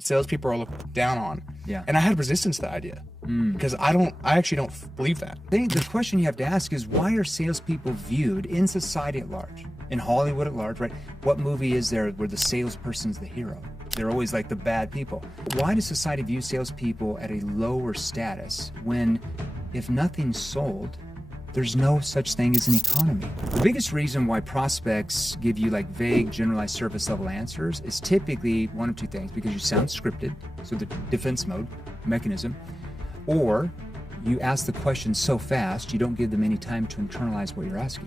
salespeople are looked down on. Yeah. And I had resistance to that idea because I actually don't believe that. The question you have to ask is, why are salespeople viewed in society at large, in Hollywood at large, right? What movie is there where the salesperson's the hero? They're always like the bad people. Why does society view salespeople at a lower status when, if nothing's sold, there's no such thing as an economy? The biggest reason why prospects give you like vague, generalized surface level answers is typically one of two things: because you sound scripted, so the defense mode mechanism, or you ask the question so fast you don't give them any time to internalize what you're asking.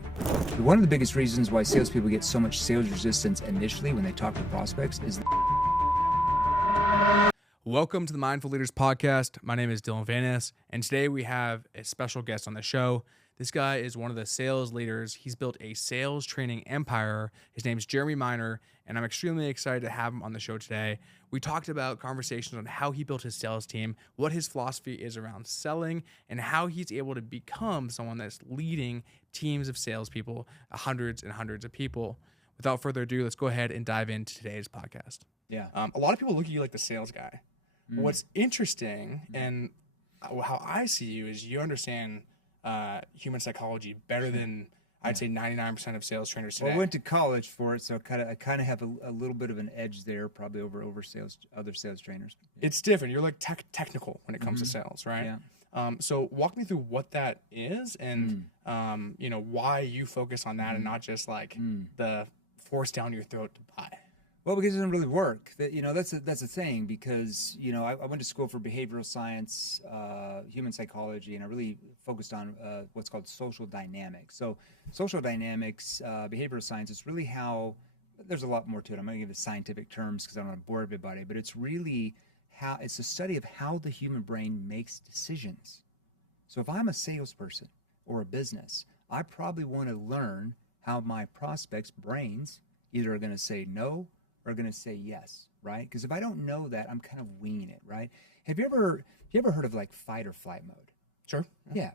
One of the biggest reasons why salespeople get so much sales resistance initially when they talk to prospects is Welcome to the Mindful Leaders Podcast. My name is Dylan Van Ness, and today we have a special guest on the show. This guy is one of the sales leaders. He's built a sales training empire. His name is Jeremy Miner, and I'm extremely excited to have him on the show today. We talked about conversations on how he built his sales team, what his philosophy is around selling, and how he's able to become someone that's leading teams of salespeople, hundreds and hundreds of people. Without further ado, let's go ahead and dive into today's podcast. Yeah. A lot of people look at you like the sales guy. What's interesting and how I see you is you understand human psychology better than I'd say 99% of sales trainers today. Well, I went to college for it, so I kind of have a little bit of an edge there, probably over other sales trainers. It's different. You're like technical when it comes to sales, right? Yeah. So walk me through what that is and why you focus on that and not just like the force down your throat to buy. Well, because it doesn't really work. That's a thing, because I went to school for behavioral science, human psychology, and I really focused on what's called social dynamics. So social dynamics, behavioral science, is really how, there's a lot more to it. I'm going to give the scientific terms because I don't want to bore everybody, but it's really how, it's a study of how the human brain makes decisions. So if I'm a salesperson or a business, I probably want to learn how my prospects' brains either are going to say no are going to say yes, right? Because if I don't know that, I'm kind of winging it, right? Have you ever heard of like fight or flight mode? Sure. Yeah.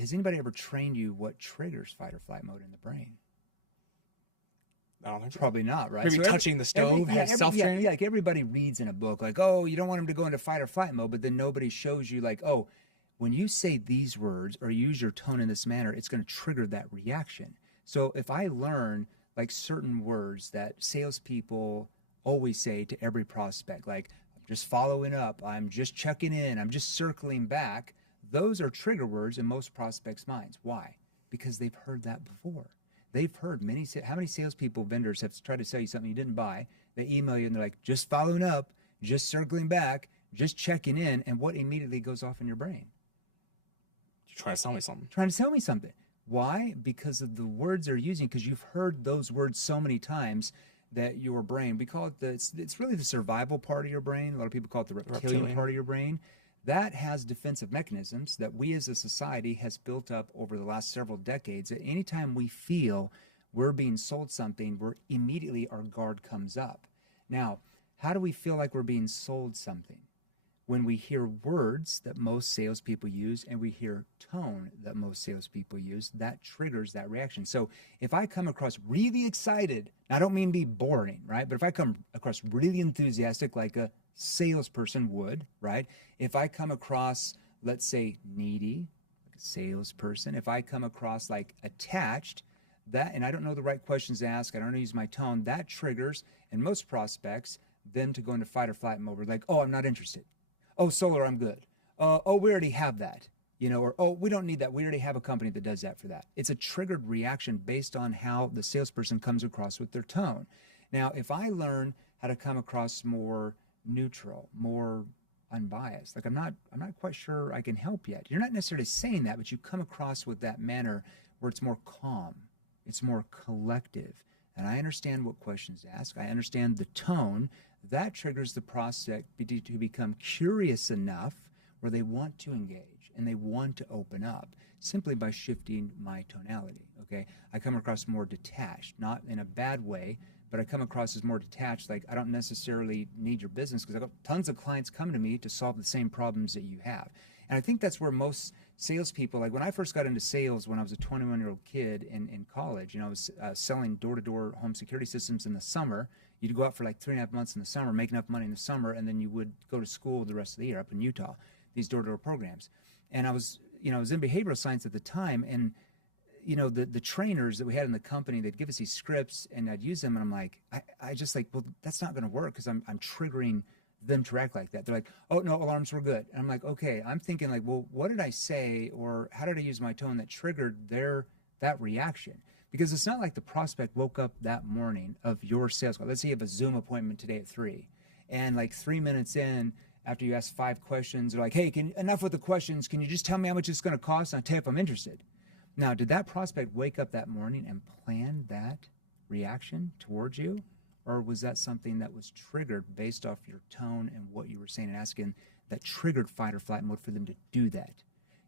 Has anybody ever trained you what triggers fight or flight mode in the brain? I don't think so. Probably not, right? Maybe touching the stove has self-training? Yeah, like everybody reads in a book, like, oh, you don't want them to go into fight or flight mode, but then nobody shows you like, oh, when you say these words or use your tone in this manner, it's going to trigger that reaction. So if I learn like certain words that salespeople always say to every prospect, like, I'm just following up, I'm just checking in, I'm just circling back, those are trigger words in most prospects' minds. Why? Because they've heard that before. They've heard how many salespeople, vendors have tried to sell you something you didn't buy. They email you and they're like, just following up, just circling back, just checking in, and what immediately goes off in your brain? You're trying to sell me something. Trying to sell me something. Why? Because of the words they're using, because you've heard those words so many times that your brain, we call it it's really the survival part of your brain. A lot of people call it the reptilian part of your brain. That has defensive mechanisms that we as a society has built up over the last several decades. That anytime we feel we're being sold something, immediately our guard comes up. Now, how do we feel like we're being sold something? When we hear words that most salespeople use and we hear tone that most salespeople use, that triggers that reaction. So if I come across really excited, I don't mean be boring, right? But if I come across really enthusiastic like a salesperson would, right? If I come across, let's say, needy, like a salesperson, if I come across like attached, that, and I don't know the right questions to ask, I don't know how to use my tone, that triggers, and most prospects, them to go into fight or flight mode. We're like, oh, I'm not interested. Oh, solar, I'm good. Oh, we already have that, or, oh, we don't need that. We already have a company that does that for that. It's a triggered reaction based on how the salesperson comes across with their tone. Now, if I learn how to come across more neutral, more unbiased, like I'm not quite sure I can help yet. You're not necessarily saying that, but you come across with that manner where it's more calm, it's more collective. And I understand what questions to ask. I understand the tone. That triggers the prospect to become curious enough where they want to engage and they want to open up simply by shifting my tonality, okay? I come across more detached, not in a bad way, but I come across as more detached, like I don't necessarily need your business because I've got tons of clients come to me to solve the same problems that you have. And I think that's where most salespeople, like when I first got into sales when I was a 21-year-old kid in college, I was selling door-to-door home security systems in the summer You'd go out for like 3.5 months in the summer, make enough money in the summer, and then you would go to school the rest of the year up in Utah, these door-to-door programs. And I was in behavioral science at the time, and the trainers that we had in the company, they'd give us these scripts and I'd use them, and I'm like, I just like, well, that's not going to work because I'm triggering them to act like that. They're like, oh no, alarms were good. And I'm like, okay. I'm thinking like, well, what did I say or how did I use my tone that triggered that reaction? Because it's not like the prospect woke up that morning of your sales call. Let's say you have a Zoom appointment today at 3, and like 3 minutes in, after you ask 5 questions, they're like, hey, enough with the questions. Can you just tell me how much it's going to cost? And I'll tell you if I'm interested. Now, did that prospect wake up that morning and plan that reaction towards you? Or was that something that was triggered based off your tone and what you were saying and asking that triggered fight or flight mode for them to do that?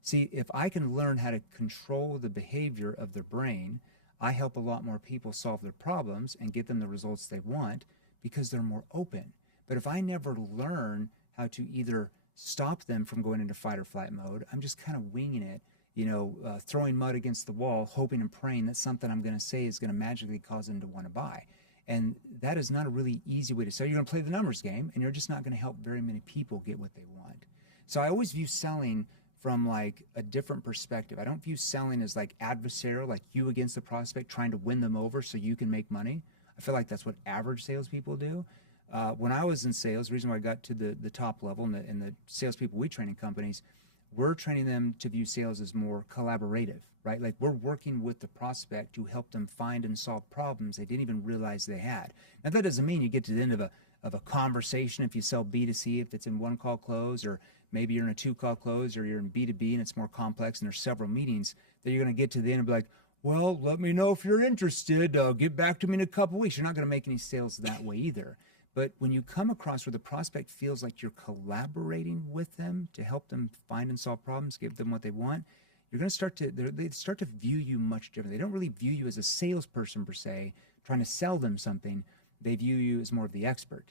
See, if I can learn how to control the behavior of their brain, I help a lot more people solve their problems and get them the results they want because they're more open. But if I never learn how to either stop them from going into fight or flight mode, I'm just kind of winging it, throwing mud against the wall, hoping and praying that something I'm going to say is going to magically cause them to want to buy. And that is not a really easy way to sell. You're going to play the numbers game, and you're just not going to help very many people get what they want. So I always view selling from like a different perspective. I don't view selling as like adversarial, like you against the prospect trying to win them over so you can make money. I feel like that's what average salespeople do. When I was in sales, the reason why I got to the top level and the salespeople we train in companies, we're training them to view sales as more collaborative, right? Like we're working with the prospect to help them find and solve problems they didn't even realize they had. Now that doesn't mean you get to the end of a conversation if you sell B2C, if it's in one call close, or maybe you're in a 2-call close, or you're in B2B and it's more complex and there's several meetings, that you're going to get to the end and be like, well, let me know if you're interested. Get back to me in a couple weeks. You're not going to make any sales that way either. But when you come across where the prospect feels like you're collaborating with them to help them find and solve problems, give them what they want, you're going to they start to view you much differently. They don't really view you as a salesperson per se, trying to sell them something. They view you as more of the expert,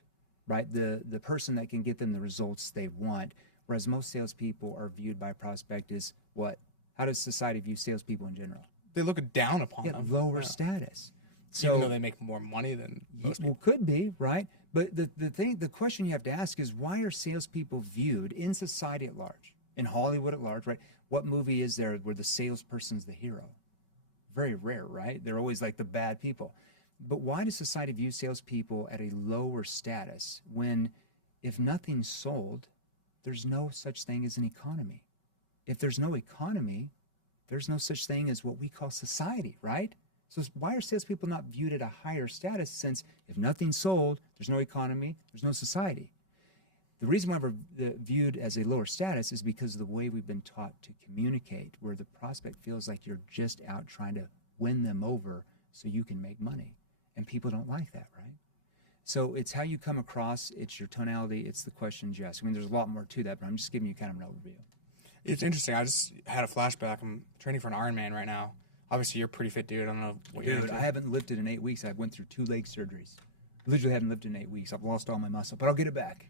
right? The person that can get them the results they want. Whereas most salespeople are viewed by a prospect as what? How does society view salespeople in general? They look down upon them. Lower status. So, even though they make more money than most people. Well, could be, right? But the question you have to ask is, why are salespeople viewed in society at large, in Hollywood at large, right? What movie is there where the salesperson's the hero? Very rare, right? They're always like the bad people. But why does society view salespeople at a lower status when, if nothing's sold, there's no such thing as an economy? If there's no economy, there's no such thing as what we call society, right? So why are salespeople not viewed at a higher status, since if nothing's sold, there's no economy, there's no society? The reason why we're viewed as a lower status is because of the way we've been taught to communicate, where the prospect feels like you're just out trying to win them over so you can make money. And people don't like that, right? So it's how you come across, it's your tonality, it's the questions you ask. I mean, there's a lot more to that, but I'm just giving you kind of an overview. It's interesting. I just had a flashback. I'm training for an Ironman right now. Obviously, you're a pretty fit dude. I don't know what you're Dude, I haven't lifted in 8 weeks. I went through 2 leg surgeries. Literally haven't lifted in 8 weeks. I've lost all my muscle, but I'll get it back.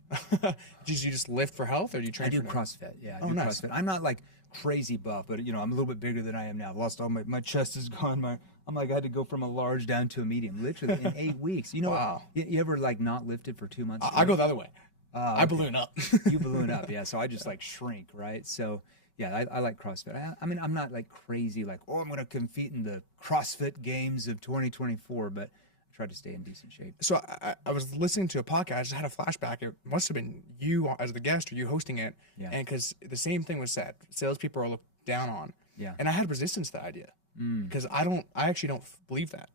Did you just lift for health, or do you train? I do for CrossFit. Yeah, I do nice. CrossFit. I'm not like crazy buff, but I'm a little bit bigger than I am now. I've lost all my chest is gone. I'm like, I had to go from a large down to a medium, literally in 8 weeks. Wow. You ever like not lifted for 2 months? I go the other way. Okay. I balloon up. You balloon up, yeah. So I just like shrink, right? So yeah, I like CrossFit. I mean, I'm not like crazy, like, I'm going to compete in the CrossFit Games of 2024, but I try to stay in decent shape. So I was listening to a podcast. I just had a flashback. It must have been you as the guest or you hosting it. Yeah. And because the same thing was said, salespeople are looked down on. Yeah. And I had resistance to that idea because I actually don't believe that.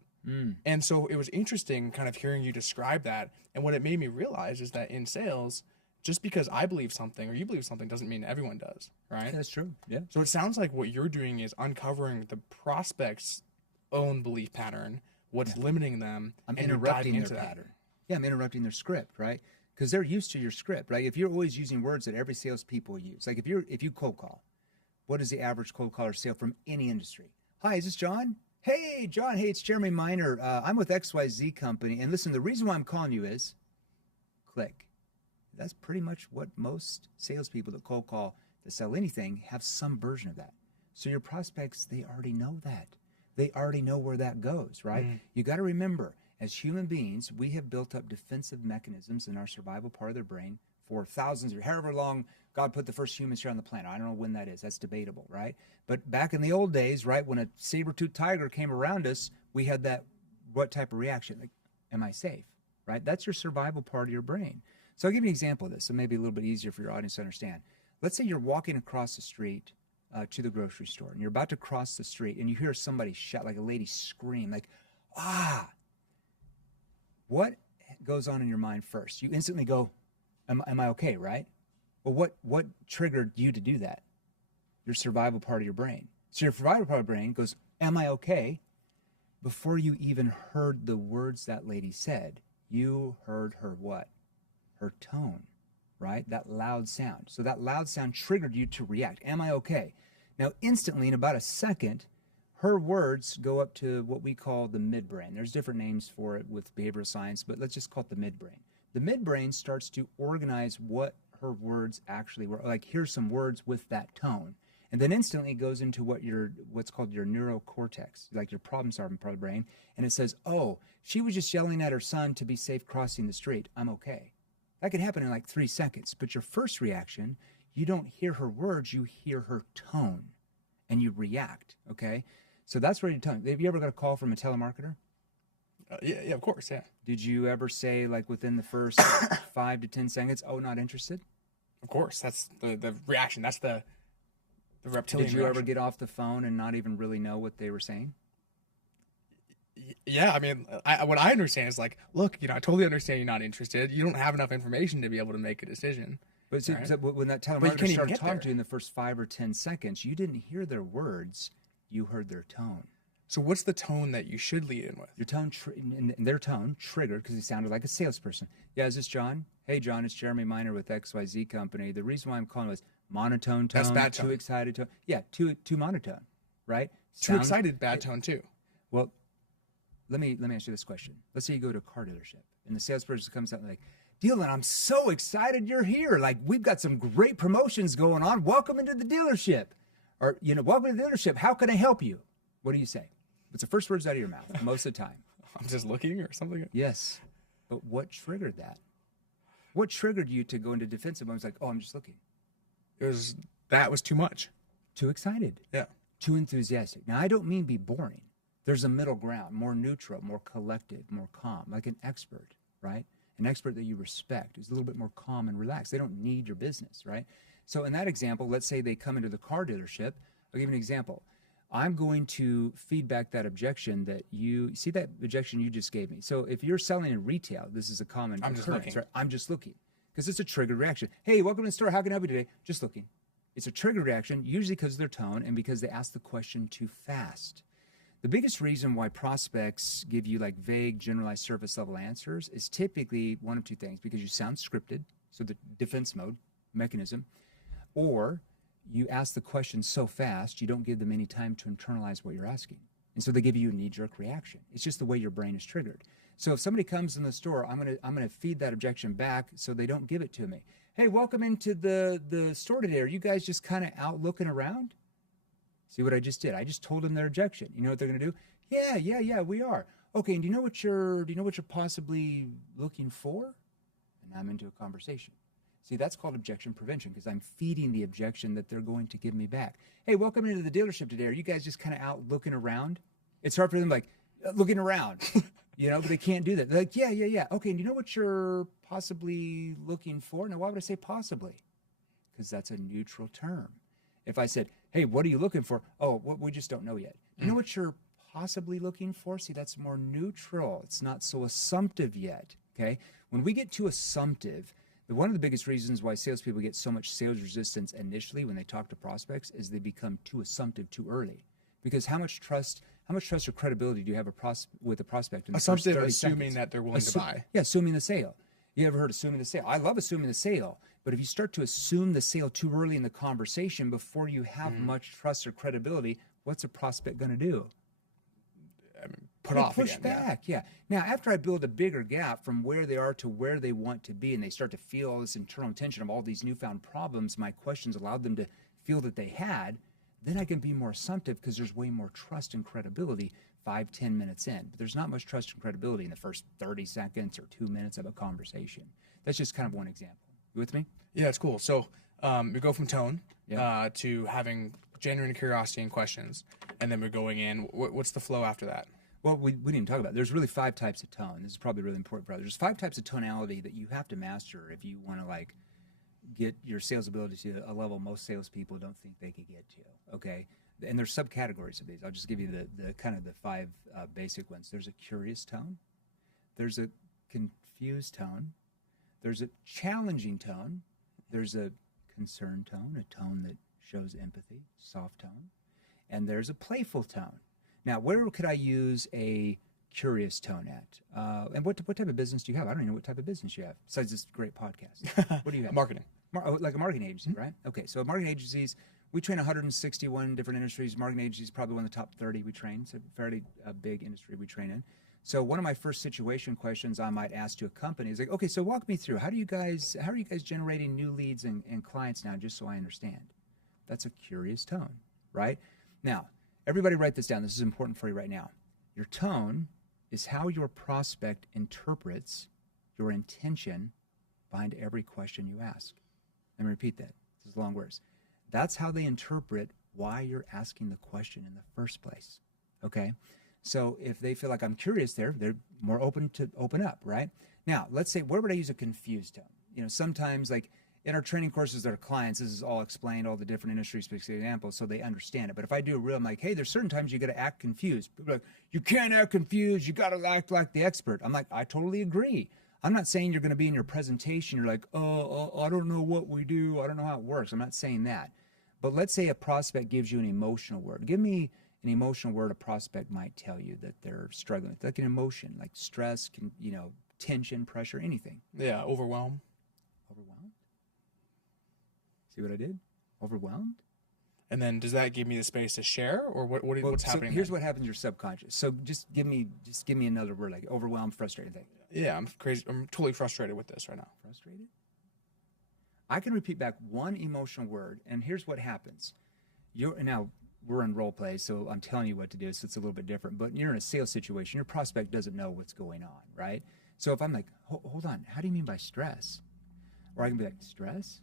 And so it was interesting kind of hearing you describe that. And what it made me realize is that in sales, just because I believe something or you believe something doesn't mean everyone does, right? Yeah, that's true. Yeah. So it sounds like what you're doing is uncovering the prospect's own belief pattern, what's limiting them, I'm and you're interrupting diving their into pattern. Yeah, I'm interrupting their script, right? Because they're used to your script, right? If you're always using words that every salespeople use, like if you cold call, what is the average cold caller sale from any industry? Hi, is this John? Hey, John. Hey, it's Jeremy Miner. I'm with XYZ Company, and listen, the reason why I'm calling you is click. That's pretty much what most salespeople that cold call to sell anything have some version of that. So your prospects, they already know that. They already know where that goes, right? You got to remember, as human beings, we have built up defensive mechanisms in our survival part of the brain for thousands or however long God put the first humans here on the planet. I don't know when that is. That's debatable, right? But back in the old days, right, when a saber-toothed tiger came around us, we had that, what type of reaction? Like, am I safe, right? That's your survival part of your brain. So I'll give you an example of this, so maybe a little bit easier for your audience to understand. Let's say you're walking across the street to the grocery store, and you're about to cross the street, and you hear somebody shout, like a lady scream, like, ah! What goes on in your mind first? You instantly go, am I okay, right? Well, what triggered you to do that? Your survival part of your brain. So your survival part of your brain goes, am I okay? Before you even heard the words that lady said, you heard her what? Her tone, right? That loud sound. So that loud sound triggered you to react. Am I okay? Now, instantly, in about a second, her words go up to what we call the midbrain. There's different names for it with behavioral science, but let's just call it the midbrain. The midbrain starts to organize what her words actually were. Like, here's some words with that tone. And then instantly it goes into what's called your neurocortex, like your problem-solving part of the brain. And it says, oh, she was just yelling at her son to be safe crossing the street. I'm okay. That can happen in like 3 seconds. But your first reaction, you don't hear her words, you hear her tone. And you react, okay? So that's where your tone. Have you ever got a call from a telemarketer? Yeah, of course, yeah. Did you ever say, like, within the first 5 to 10 seconds, oh, not interested? Of course, that's the reaction. That's the reptilian Did you reaction. ever get off the phone and not even really know what they were saying? Yeah, I mean, what I understand is like, look, I totally understand you're not interested. You don't have enough information to be able to make a decision. But Right. so when that telemarketer started talking to you in the first 5 or 10 seconds, you didn't hear their words, you heard their tone. So what's the tone that you should lead in with? Your tone, and their tone triggered because he sounded like a salesperson. Yeah, is this John? Hey, John, it's Jeremy Miner with XYZ Company. The reason why I'm calling was monotone tone, That's bad tone. too excited tone. Yeah, too monotone, right? Too excited, bad tone too. Well, let me ask you this question. Let's say you go to a car dealership and the salesperson comes out and like, Dylan, I'm so excited you're here. Like, we've got some great promotions going on. Welcome into the dealership. Or, welcome to the dealership. How can I help you? What do you say? It's the first words out of your mouth most of the time. I'm just looking or something. Yes. But what triggered that? What triggered you to go into defensive mode? It's like, oh, I'm just looking. That was too much. Too excited. Yeah. Too enthusiastic. Now, I don't mean be boring. There's a middle ground, more neutral, more collected, more calm, like an expert, right? An expert that you respect is a little bit more calm and relaxed. They don't need your business, right? So in that example, let's say they come into the car dealership. I'll give you an example. I'm going to feedback that objection that you see, that objection you just gave me. So if you're selling in retail, this is a common occurrence, right? I'm just looking, because it's a triggered reaction. Hey, welcome to the store. How can I help you today? Just looking. It's a triggered reaction, usually because of their tone and because they ask the question too fast. The biggest reason why prospects give you like vague, generalized surface level answers is typically one of two things: because you sound scripted, so the defense mode mechanism, or you ask the question so fast you don't give them any time to internalize what you're asking. And so they give you a knee-jerk reaction. It's just the way your brain is triggered. So if somebody comes in the store, I'm gonna feed that objection back so they don't give it to me. Hey, welcome into the store today. Are you guys just kind of out looking around? See what I just did? I just told them their objection. You know what they're gonna do? Yeah, we are. Okay, and do you know what you're possibly looking for? And I'm into a conversation. See, that's called objection prevention, because I'm feeding the objection that they're going to give me back. Hey, welcome into the dealership today. Are you guys just kind of out looking around? It's hard for them, like, looking around, but they can't do that. They're like, yeah. Okay, and do you know what you're possibly looking for? Now, why would I say possibly? Because that's a neutral term. If I said, hey, what are you looking for? Oh, we just don't know yet. You know what you're possibly looking for? See, that's more neutral. It's not so assumptive yet, okay? When we get too assumptive, one of the biggest reasons why salespeople get so much sales resistance initially when they talk to prospects is they become too assumptive too early. Because how much trust or credibility do you have with a prospect in the first 30 assuming seconds? that they're willing to buy. Yeah, assuming the sale. You ever heard assuming the sale? I love assuming the sale. But if you start to assume the sale too early in the conversation before you have much trust or credibility, what's a prospect going to do? Push back. Yeah. Now, after I build a bigger gap from where they are to where they want to be, and they start to feel all this internal tension of all these newfound problems my questions allowed them to feel that they had, then I can be more assumptive because there's way more trust and credibility 5-10 minutes in. But there's not much trust and credibility in the first 30 seconds or 2 minutes of a conversation. That's just kind of one example. You with me? Yeah, it's cool. So we go from tone to having genuine curiosity and questions, and then we're going in. What's the flow after that? Well, we didn't even talk about it. There's really 5 types of tone. This is probably really important, brother. There's 5 types of tonality that you have to master if you want to like get your sales ability to a level most salespeople don't think they could get to. Okay, and there's subcategories of these. I'll just give you the kind of the 5 basic ones. There's a curious tone. There's a confused tone. There's a challenging tone. There's a concerned tone, a tone that shows empathy, soft tone, and there's a playful tone. Now, where could I use a curious tone at? And what type of business do you have? I don't even know what type of business you have, besides this great podcast. What do you have? Marketing. Like a marketing agency, right? Okay, so marketing agencies, we train 161 different industries. Marketing agencies probably one of the top 30 we train. It's a fairly big industry we train in. So one of my first situation questions I might ask to a company is like, okay, so walk me through. How are you guys generating new leads and clients now, just so I understand? That's a curious tone, right? Now, everybody write this down. This is important for you right now. Your tone is how your prospect interprets your intention behind every question you ask. Let me repeat that. This is long words. That's how they interpret why you're asking the question in the first place, okay? So if they feel like I'm curious they're more open to open up, right? Now, let's say, where would I use a confused tone? You know, sometimes like in our training courses with our clients, this is all explained, all the different industry-specific examples, so they understand it. But if I do a real, I'm like, hey, there's certain times you got to act confused. People are like, you can't act confused. You got to act like the expert. I'm like, I totally agree. I'm not saying you're going to be in your presentation, you're like, oh, I don't know what we do. I don't know how it works. I'm not saying that. But let's say a prospect gives you an emotional word. Give me an emotional word a prospect might tell you that they're struggling with, like an emotion, like stress, tension, pressure, anything. Yeah, overwhelm. Overwhelmed? See what I did? Overwhelmed? And then does that give me the space to share, or what's happening? So here's what happens in your subconscious. So just give me another word, like overwhelmed, frustrated thing. Yeah, I'm crazy. I'm totally frustrated with this right now. Frustrated? I can repeat back one emotional word, and here's what happens. Now, we're in role play, so I'm telling you what to do, so it's a little bit different. But you're in a sales situation, your prospect doesn't know what's going on, right? So if I'm like, hold on, how do you mean by stress? Or I can be like, stress?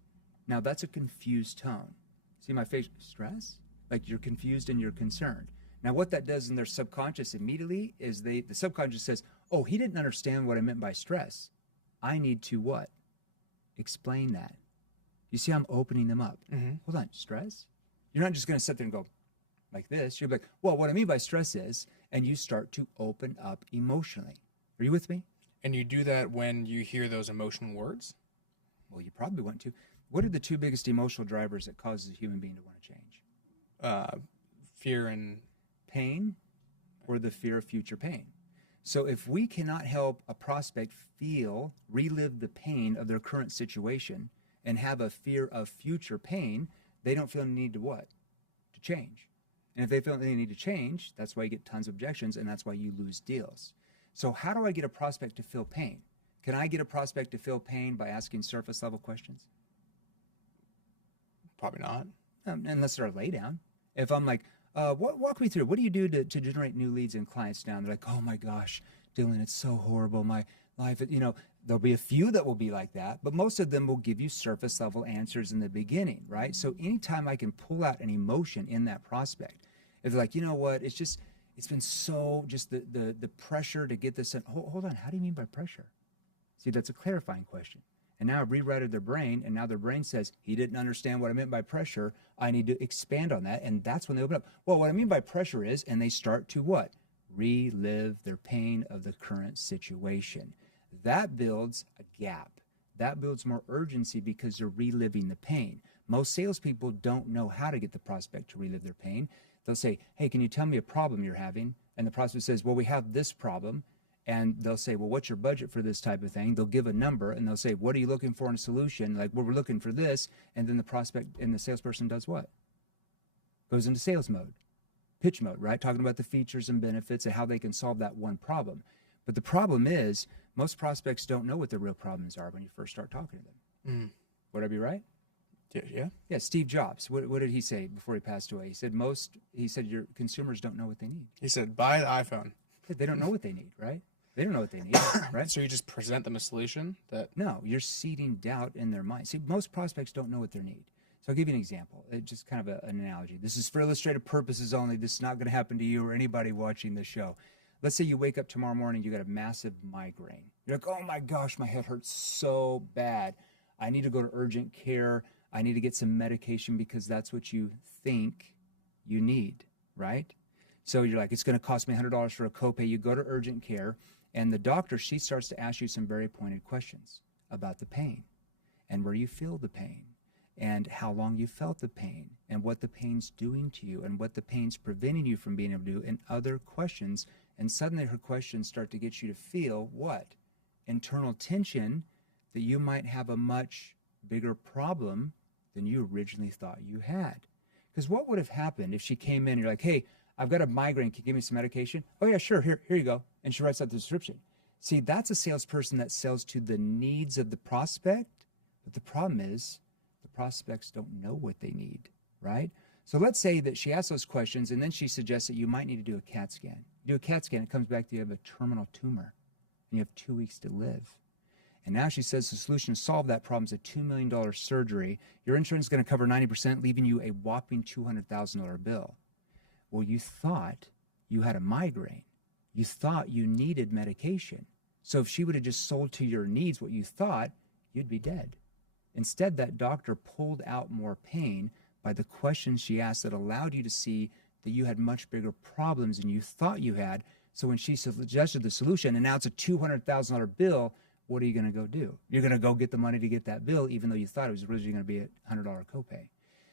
Now that's a confused tone. See my face? Stress? Like you're confused and you're concerned. Now what that does in their subconscious immediately is the subconscious says, oh, he didn't understand what I meant by stress. I need to what? Explain that. You see, I'm opening them up. Mm-hmm. Hold on, stress? You're not just going to sit there and go like this. You're like, well, what I mean by stress is, and you start to open up emotionally. Are you with me? And you do that when you hear those emotional words? Well, you probably want to. What are the 2 biggest emotional drivers that causes a human being to want to change? Fear and pain, or the fear of future pain. So if we cannot help a prospect relive the pain of their current situation and have a fear of future pain, they don't feel the need to what? To change. And if they feel they need to change, that's why you get tons of objections, and that's why you lose deals. So how do I get a prospect to feel pain? Can I get a prospect to feel pain by asking surface level questions? Probably not. Unless they're a lay down. If I'm like, walk me through, what do you do to generate new leads and clients now? And they're like, oh my gosh, Dylan, it's so horrible. My life, there'll be a few that will be like that, but most of them will give you surface level answers in the beginning, right? So anytime I can pull out an emotion in that prospect, if they're like, you know what, it's been so, just the pressure to get this in. Hold on, how do you mean by pressure? See, that's a clarifying question. And now I've rewritten their brain, and now their brain says, he didn't understand what I meant by pressure. I need to expand on that. And that's when they open up. Well, what I mean by pressure is, and they start to what? Relive their pain of the current situation. That builds a gap. That builds more urgency because they're reliving the pain. Most salespeople don't know how to get the prospect to relive their pain. They'll say, hey, can you tell me a problem you're having? And the prospect says, well, we have this problem. And they'll say, well, what's your budget for this type of thing? They'll give a number, and they'll say, what are you looking for in a solution? Like, well, we're looking for this. And then the prospect and the salesperson does what? Goes into sales mode, pitch mode, right? Talking about the features and benefits and how they can solve that one problem. But the problem is, most prospects don't know what their real problems are when you first start talking to them. Would I be right? Yeah. Yeah, Steve Jobs. What did he say before he passed away? He said your consumers don't know what they need. He said, buy the iPhone. They don't know what they need, right? They don't know what they need, right? So you just present them a solution that. No, you're seeding doubt in their mind. See, most prospects don't know what they need. So I'll give you an example, just kind of an analogy. This is for illustrative purposes only. This is not going to happen to you or anybody watching this show. Let's say you wake up tomorrow morning, you got a massive migraine. You're like, oh my gosh, my head hurts so bad. I need to go to urgent care. I need to get some medication because that's what you think you need, right? So you're like, it's going to cost me $100 for a copay. You go to urgent care, and the doctor, she starts to ask you some very pointed questions about the pain and where you feel the pain and how long you felt the pain and what the pain's doing to you and what the pain's preventing you from being able to do and other questions. And suddenly her questions start to get you to feel what? Internal tension that you might have a much bigger problem than you originally thought you had. Because what would have happened if she came in and you're like, hey, I've got a migraine, can you give me some medication? Oh yeah, sure, here you go. And she writes out the prescription. See, that's a salesperson that sells to the needs of the prospect, but the problem is the prospects don't know what they need, right? So let's say that she asks those questions and then she suggests that you might need to do a CAT scan. You do a CAT scan, it comes back to you have a terminal tumor and you have 2 weeks to live. And now she says the solution to solve that problem is a $2 million surgery. Your insurance is going to cover 90%, leaving you a whopping $200,000 bill. Well, you thought you had a migraine. You thought you needed medication. So if she would have just sold to your needs what you thought, you'd be dead. Instead, that doctor pulled out more pain by the questions she asked that allowed you to see that you had much bigger problems than you thought you had. So when she suggested the solution, and now it's a $200,000 bill, what are you going to go do? You're going to go get the money to get that bill, even though you thought it was originally going to be a $100 copay.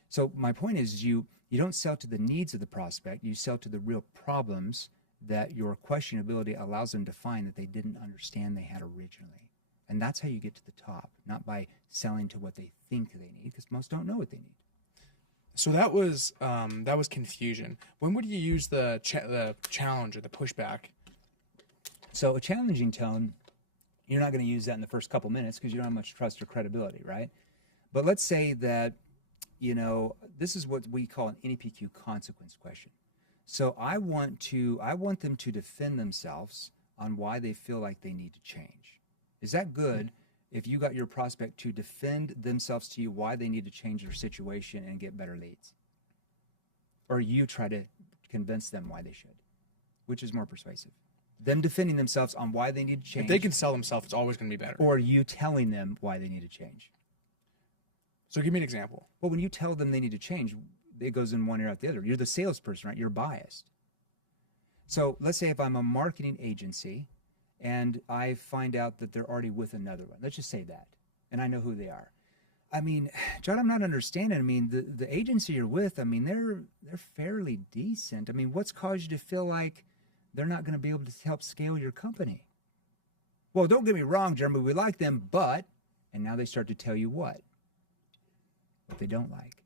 So my point is you don't sell to the needs of the prospect. You sell to the real problems that your questioning ability allows them to find that they didn't understand they had originally. And that's how you get to the top, not by selling to what they think they need, because most don't know what they need. So that was confusion. When would you use the challenge or the pushback? So a challenging tone, you're not going to use that in the first couple minutes because you don't have much trust or credibility, right? But let's say that, this is what we call an NEPQ consequence question. So I want them to defend themselves on why they feel like they need to change. Is that good if you got your prospect to defend themselves to you why they need to change their situation and get better leads? Or you try to convince them why they should? Which is more persuasive? Them defending themselves on why they need to change. If they can sell themselves, it's always going to be better. Or you telling them why they need to change. So give me an example. Well, when you tell them they need to change, it goes in one ear out the other. You're the salesperson, right? You're biased. So let's say if I'm a marketing agency and I find out that they're already with another one. Let's just say that. And I know who they are. I mean, John, I'm not understanding. I mean, the agency you're with, I mean, they're fairly decent. I mean, what's caused you to feel like they're not going to be able to help scale your company? Well, don't get me wrong, Jeremy, we like them, but, and now they start to tell you what they don't like.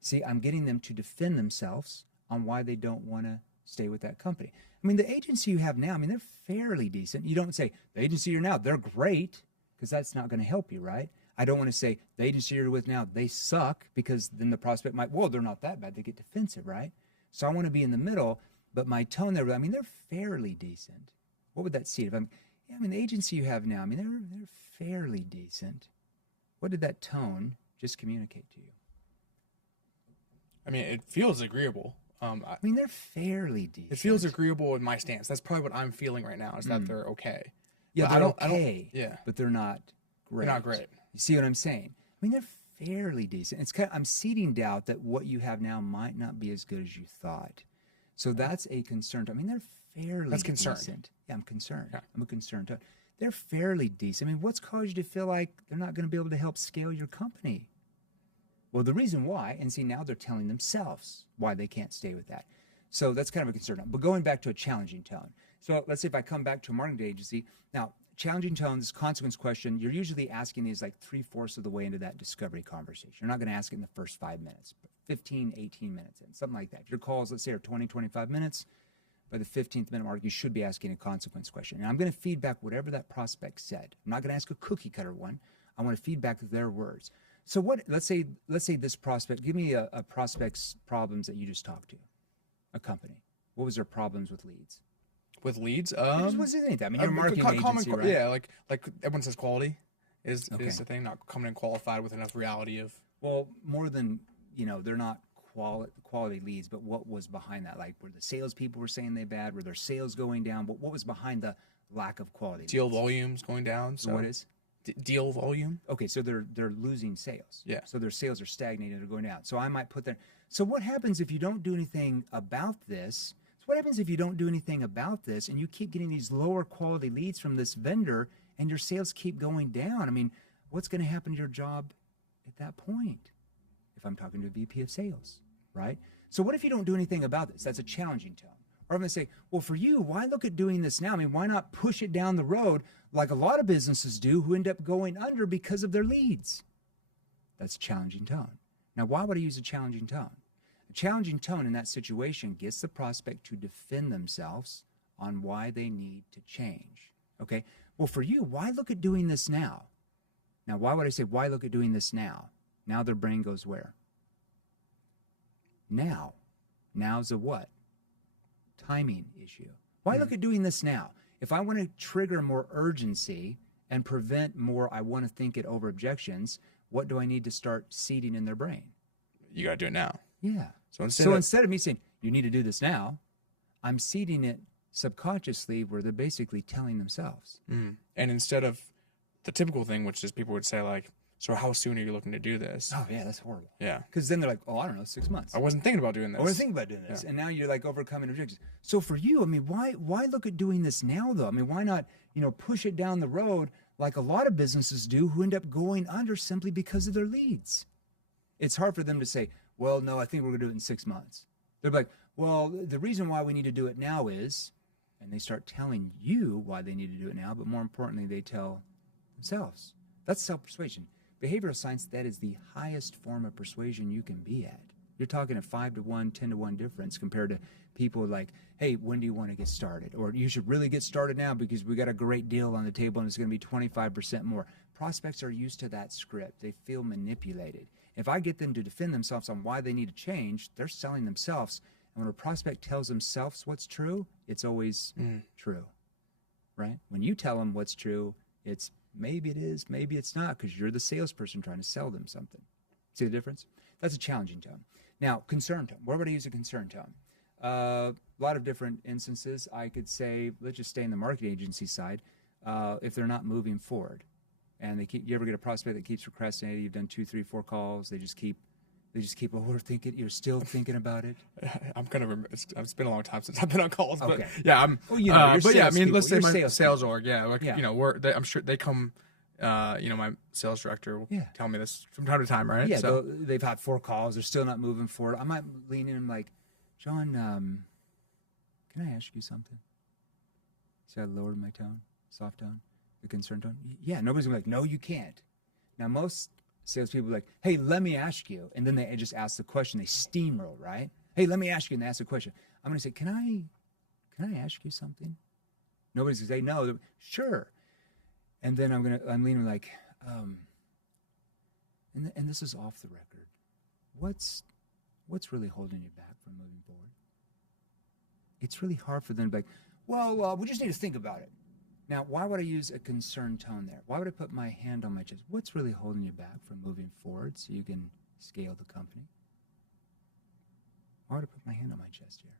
See, I'm getting them to defend themselves on why they don't want to stay with that company. I mean, the agency you have now, I mean, they're fairly decent. You don't say, the agency you're now, they're great, because that's not going to help you, right? I don't want to say, the agency you're with now, they suck, because then the prospect might, well, they're not that bad. They get defensive, right? So I want to be in the middle, but my tone there, I mean, they're fairly decent. What would that seed? If I mean, the agency you have now, I mean, they're fairly decent. What did that tone just communicate to you? I mean, it feels agreeable. I mean, they're fairly decent. It feels agreeable with my stance. That's probably what I'm feeling right now, is that they're okay. Yeah, but they're okay. Yeah, but they're not great. They're not great. You see what I'm saying? I mean, they're fairly decent. It's I'm seeding doubt that what you have now might not be as good as you thought. So that's a concern. I mean, they're fairly decent. Yeah, I'm concerned. Yeah. I'm a concerned. They're fairly decent. I mean, what's caused you to feel like they're not going to be able to help scale your company? Well, the reason why, and see, now they're telling themselves why they can't stay with that. So that's kind of a concern. But going back to a challenging tone. So let's say if I come back to a marketing agency. Now, challenging tone, this consequence question, you're usually asking these like 3/4 of the way into that discovery conversation. You're not going to ask it in the first 5 minutes, but 15, 18 minutes in, something like that. If your calls, let's say, are 20, 25 minutes, by the 15th minute mark, you should be asking a consequence question. And I'm going to feed back whatever that prospect said. I'm not going to ask a cookie cutter one. I want to feed back their words. So what? Let's say this prospect. Give me a prospect's problems that you just talked to, a company. What was their problems with leads? With leads, What's anything? I mean, you're a marketing agency, right? Yeah, like everyone says, quality is the thing. Not coming in qualified with enough reality of. Well, more than they're not quality leads, but what was behind that? Like, were the salespeople were saying they bad? Were their sales going down? What was behind the lack of quality? Deal volumes going down. So what is? Deal volume. Okay, so they're losing sales. Yeah. So their sales are stagnated or going down. So I might put there. So what happens if you don't do anything about this? So what happens if you don't do anything about this and you keep getting these lower quality leads from this vendor and your sales keep going down? I mean, what's going to happen to your job at that point? If I'm talking to a VP of sales, right? So what if you don't do anything about this? That's a challenging tone. Or I'm going to say, well, for you, why look at doing this now? I mean, why not push it down the road like a lot of businesses do who end up going under because of their leads? That's a challenging tone. Now, why would I use a challenging tone? A challenging tone in that situation gets the prospect to defend themselves on why they need to change. Okay? Well, for you, why look at doing this now? Now, why would I say, why look at doing this now? Now their brain goes where? Now. Now's a what? Timing issue. Why look at doing this now? If I want to trigger more urgency and prevent more I want to think it over objections, what do I need to start seeding in their brain? You got to do it now. Yeah. So instead of me saying, you need to do this now, I'm seeding it subconsciously where they're basically telling themselves. And instead of the typical thing, which is people would say like, so how soon are you looking to do this? Oh, yeah, that's horrible. Yeah. Because then they're like, oh, I don't know, 6 months. I wasn't thinking about doing this. I wasn't thinking about doing this. Yeah. And now you're like overcoming objections. So for you, I mean, why look at doing this now, though? I mean, why not, push it down the road like a lot of businesses do who end up going under simply because of their leads? It's hard for them to say, well, no, I think we're going to do it in 6 months. They're like, well, the reason why we need to do it now is, and they start telling you why they need to do it now, but more importantly, they tell themselves. That's self-persuasion. Behavioral science, that is the highest form of persuasion you can be at. You're talking a 5-to-1, 10-to-1 difference compared to people like, hey, when do you want to get started? Or you should really get started now because we got a great deal on the table and it's going to be 25% more. Prospects are used to that script. They feel manipulated. If I get them to defend themselves on why they need to change, they're selling themselves. And when a prospect tells themselves what's true, it's always true, right? When you tell them what's true, it's maybe it is, maybe it's not, because you're the salesperson trying to sell them something. See the difference? That's a challenging tone. Now, concern tone. Where would I use a concern tone? A lot of different instances. I could say, let's just stay in the marketing agency side. If they're not moving forward, and you ever get a prospect that keeps procrastinating? You've done 2, 3, 4 calls. They just keep overthinking. You're still thinking about it. I'm kind of. It's been a long time since I've been on calls, but okay. Yeah, I'm. Well, but yeah, I mean, let's say my sales org. Yeah, like yeah. I'm sure they come. My sales director will tell me this from time to time, right? Yeah, so they've had 4 calls. They're still not moving forward. I might lean in and like, John, can I ask you something? See, I lowered my tone, soft tone, the concern tone. Yeah, nobody's gonna be like, no, you can't. Now most salespeople are like, hey, let me ask you. And then they just ask the question. They steamroll, right? Hey, let me ask you. And they ask the question. I'm going to say, can I ask you something? Nobody's going to say, no. Sure. And then I'm leaning like, and this is off the record. What's really holding you back from moving forward? It's really hard for them to be like, well, we just need to think about it. Now, why would I use a concerned tone there? Why would I put my hand on my chest? What's really holding you back from moving forward so you can scale the company? Why would I put my hand on my chest here?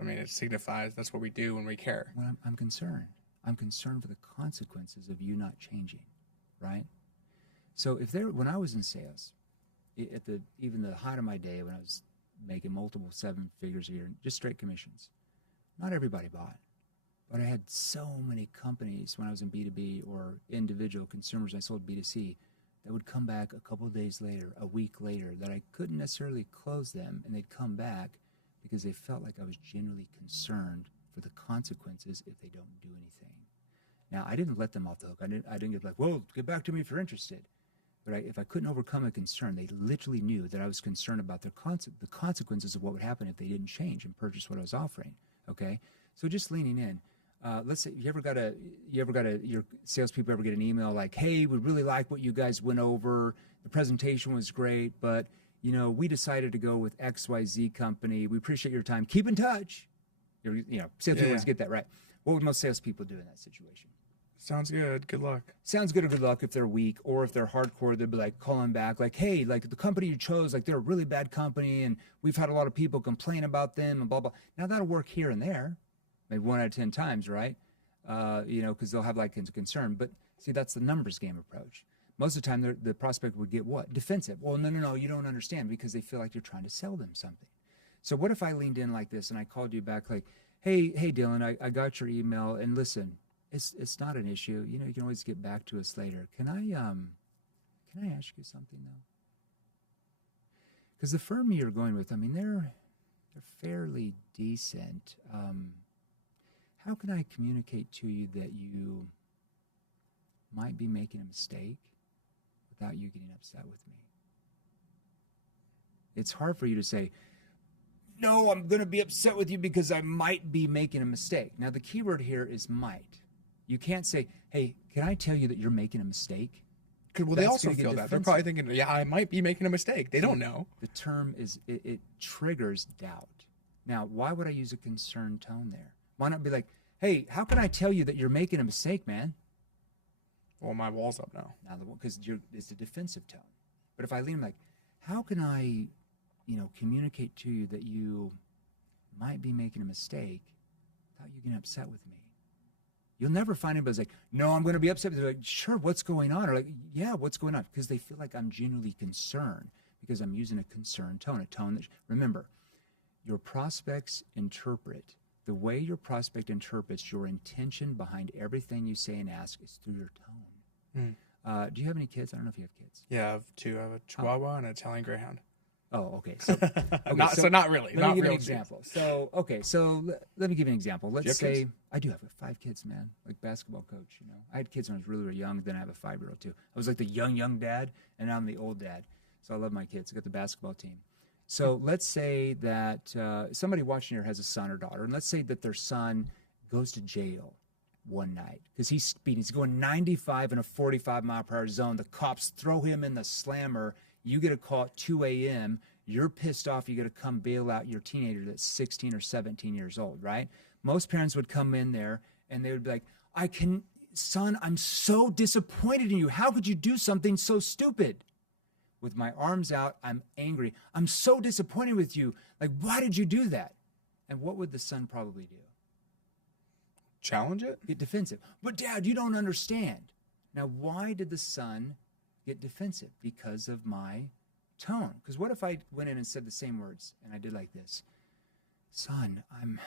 I mean, it signifies that's what we do when we care. Well, I'm concerned. I'm concerned for the consequences of you not changing, right? So when I was in sales, even the height of my day when I was making multiple 7 figures a year, just straight commissions, not everybody bought. But I had so many companies when I was in B2B or individual consumers, I sold B2C, that would come back a couple of days later, a week later, that I couldn't necessarily close them, and they'd come back because they felt like I was genuinely concerned for the consequences if they don't do anything. Now, I didn't let them off the hook. I didn't get like, well, get back to me if you're interested. But if I couldn't overcome a concern, they literally knew that I was concerned about the consequences of what would happen if they didn't change and purchase what I was offering, okay? So just leaning in. let's say you ever got your salespeople ever get an email like, hey, we really like what you guys went over. The presentation was great, but we decided to go with XYZ company. We appreciate your time. Keep in touch. Salespeople always get that, right? What would most salespeople do in that situation? Sounds good. Good luck. Sounds good or good luck if they're weak, or if they're hardcore, they'd be like calling back like, hey, like the company you chose, like they're a really bad company and we've had a lot of people complain about them and blah, blah. Now that'll work here and there, maybe 1 out of 10 times, right? Because they'll have like concern. But see, that's the numbers game approach. Most of the time, the prospect would get what? Defensive. Well, no, you don't understand, because they feel like you're trying to sell them something. So what if I leaned in like this and I called you back like, hey, Dylan, I got your email, and listen, it's not an issue. You can always get back to us later. Can I ask you something though? Because the firm you're going with, I mean, they're fairly decent. How can I communicate to you that you might be making a mistake without you getting upset with me? It's hard for you to say, no, I'm going to be upset with you because I might be making a mistake. Now, the key word here is might. You can't say, hey, can I tell you that you're making a mistake? Well, they also feel that. They're probably thinking, yeah, I might be making a mistake. They don't know. The term is, it triggers doubt. Now, why would I use a concerned tone there? Why not be like, hey, how can I tell you that you're making a mistake, man? Well, my wall's up now. Because it's a defensive tone. But if I lean like, how can I, communicate to you that you might be making a mistake without you getting upset with me? You'll never find anybody's like, no, I'm going to be upset. They're like, sure, what's going on? Or like, yeah, what's going on? Because they feel like I'm genuinely concerned, because I'm using a concerned tone, a tone that, remember, your prospects interpret. The way your prospect interprets your intention behind everything you say and ask is through your tone. Do you have any kids? I don't know if you have kids. Yeah, I have two. I have a Chihuahua and an Italian Greyhound. Oh, okay. So not really. Let me give you an example. So let me give you an example. Let's say kids? I do have 5 kids, man. Like basketball coach, I had kids when I was really, really young. Then I have a 5-year-old too. I was like the young dad, and now I'm the old dad. So I love my kids. I got the basketball team. So let's say that somebody watching here has a son or daughter, and let's say that their son goes to jail one night because he's speeding. He's going 95 in a 45-mile-per-hour zone. The cops throw him in the slammer. You get a call at 2 a.m. You're pissed off. You got to come bail out your teenager that's 16 or 17 years old, right? Most parents would come in there and they would be like, son, I'm so disappointed in you. How could you do something so stupid? With my arms out, I'm angry. I'm so disappointed with you. Like, why did you do that? And what would the son probably do? Challenge it? Get defensive. But Dad, you don't understand. Now, why did the son get defensive? Because of my tone. Because what if I went in and said the same words and I did like this? Son, I'm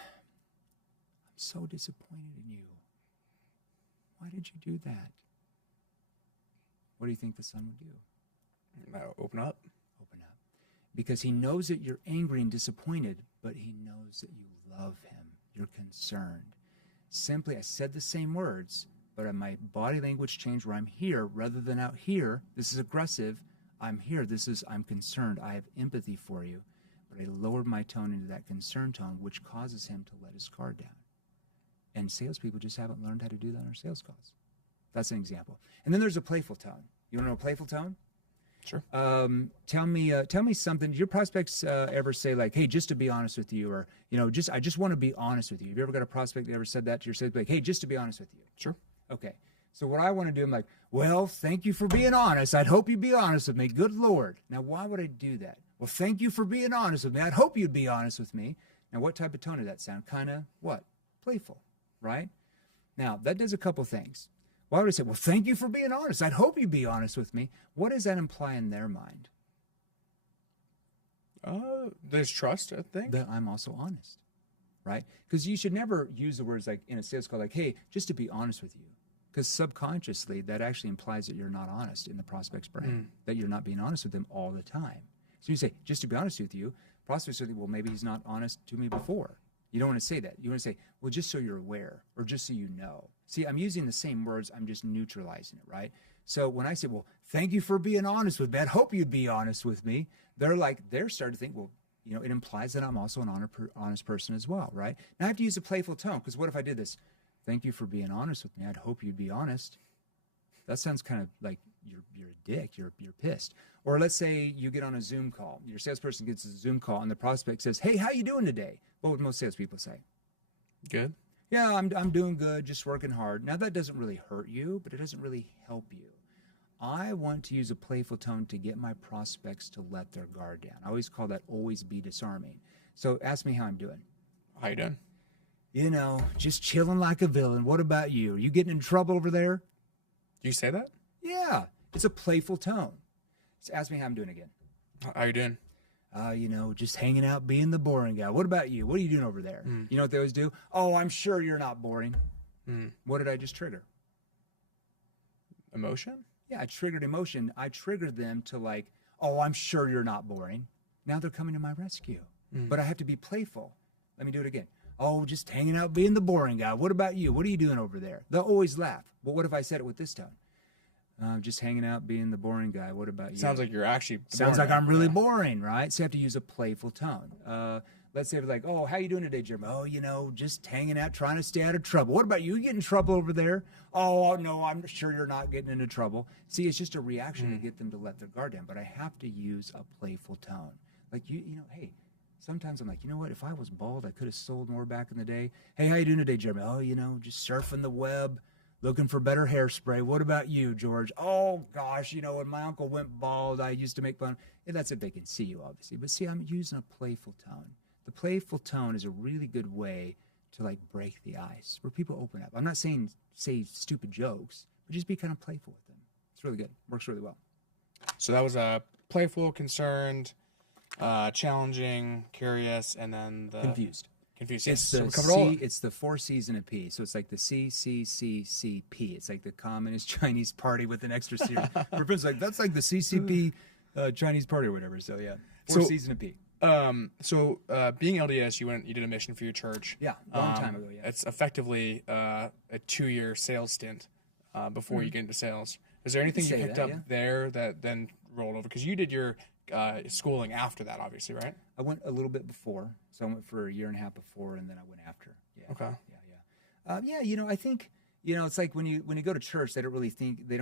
so disappointed in you. Why did you do that? What do you think the son would do? Open up. Because he knows that you're angry and disappointed, but he knows that you love him. You're concerned. Simply, I said the same words, but my body language changed where I'm here rather than out here. This is aggressive. I'm here. I'm concerned. I have empathy for you. But I lowered my tone into that concern tone, which causes him to let his guard down. And salespeople just haven't learned how to do that on our sales calls. That's an example. And then there's a playful tone. You want to know a playful tone? Sure. Tell me something. Did your prospects ever say like, hey, just to be honest with you, or I just want to be honest with you? Have you ever got a prospect that ever said that to your sales, like, hey, just to be honest with you? Sure. Okay. So what I want to do, I'm like, well, thank you for being honest. I'd hope you'd be honest with me. Good Lord. Now, why would I do that? Well, thank you for being honest with me. I'd hope you'd be honest with me. Now, what type of tone did that sound? Kind of what? Playful, right? Now, that does a couple things. Why would I say, well, thank you for being honest. I'd hope you'd be honest with me. What does that imply in their mind? There's trust, I think. That I'm also honest, right? Because you should never use the words like in a sales call, like, hey, just to be honest with you. Because subconsciously, that actually implies that you're not honest in the prospect's brain, that you're not being honest with them all the time. So you say, just to be honest with you, prospects say, well, maybe he's not honest to me before. You don't want to say that. You want to say, well, just so you're aware, or just so you know. See, I'm using the same words. I'm just neutralizing it, right? So when I say, well, thank you for being honest with me, I'd hope you'd be honest with me. They're starting to think, well, it implies that I'm also an honest person as well, right? Now I have to use a playful tone, because what if I did this? Thank you for being honest with me. I'd hope you'd be honest. That sounds kind of like you're a dick. You're pissed. Or let's say you get on a Zoom call. Your salesperson gets a Zoom call, and the prospect says, "Hey, how you doing today?" What would most salespeople say? Good. Yeah, I'm doing good, just working hard. Now that doesn't really hurt you, but it doesn't really help you. I want to use a playful tone to get my prospects to let their guard down. I always call that always be disarming. So ask me how I'm doing. How you doing? You know, just chilling like a villain. What about you? Are you getting in trouble over there? Do you say that? Yeah, it's a playful tone. Just ask me how I'm doing again. How you doing? You know, just hanging out, being the boring guy. What about you? What are you doing over there? You know what they always do? Oh, I'm sure you're not boring. What did I just trigger? Emotion? Yeah, I triggered emotion. I triggered them to like, oh, I'm sure you're not boring. Now they're coming to my rescue. But I have to be playful. Let me do it again. Oh, just hanging out, being the boring guy. What about you? What are you doing over there? They'll always laugh. But what if I said it with this tone? Just hanging out, being the boring guy. What about you? Sounds like you're actually Sounds like I'm really boring, right? So you have to use a playful tone. Let's say like, oh, how you doing today, Jeremy? Oh, you know, just hanging out, trying to stay out of trouble. What about you? You get in trouble over there? Oh, no, I'm sure you're not getting into trouble. See, it's just a reaction to get them to let their guard down. But I have to use a playful tone. Like, you know, hey, sometimes I'm like, you know what? If I was bald, I could have sold more back in the day. Hey, how you doing today, Jeremy? Oh, you know, just surfing the web, looking for better hairspray. What about you, George? Oh, gosh, you know, when my uncle went bald, I used to make fun. And that's if they can see you, obviously. But see, I'm using a playful tone. The playful tone is a really good way to, like, break the ice, where people open up. I'm not saying say stupid jokes, but just be kind of playful with them. It's really good. Works really well. So that was a playful, concerned, challenging, curious, and then the Confused. Confused. It's So the we covered all. it's the 4 C's in a P. So it's like the CCCCP. It's like the Communist Chinese Party with an extra C. It's like that's like the CCP Chinese Party or whatever. So yeah, 4 C's in a P. Being LDS, you did a mission for your church. Yeah, long time ago. Yeah. It's effectively a 2-year sales stint before you get into sales. Is there anything you picked up there that then rolled over? Because you did your schooling after that, obviously, right? I went a little bit before, so I went for a year and a half before, and then I went after. Yeah. Okay. Yeah. You know, I think, you know, it's like when you go to church, they don't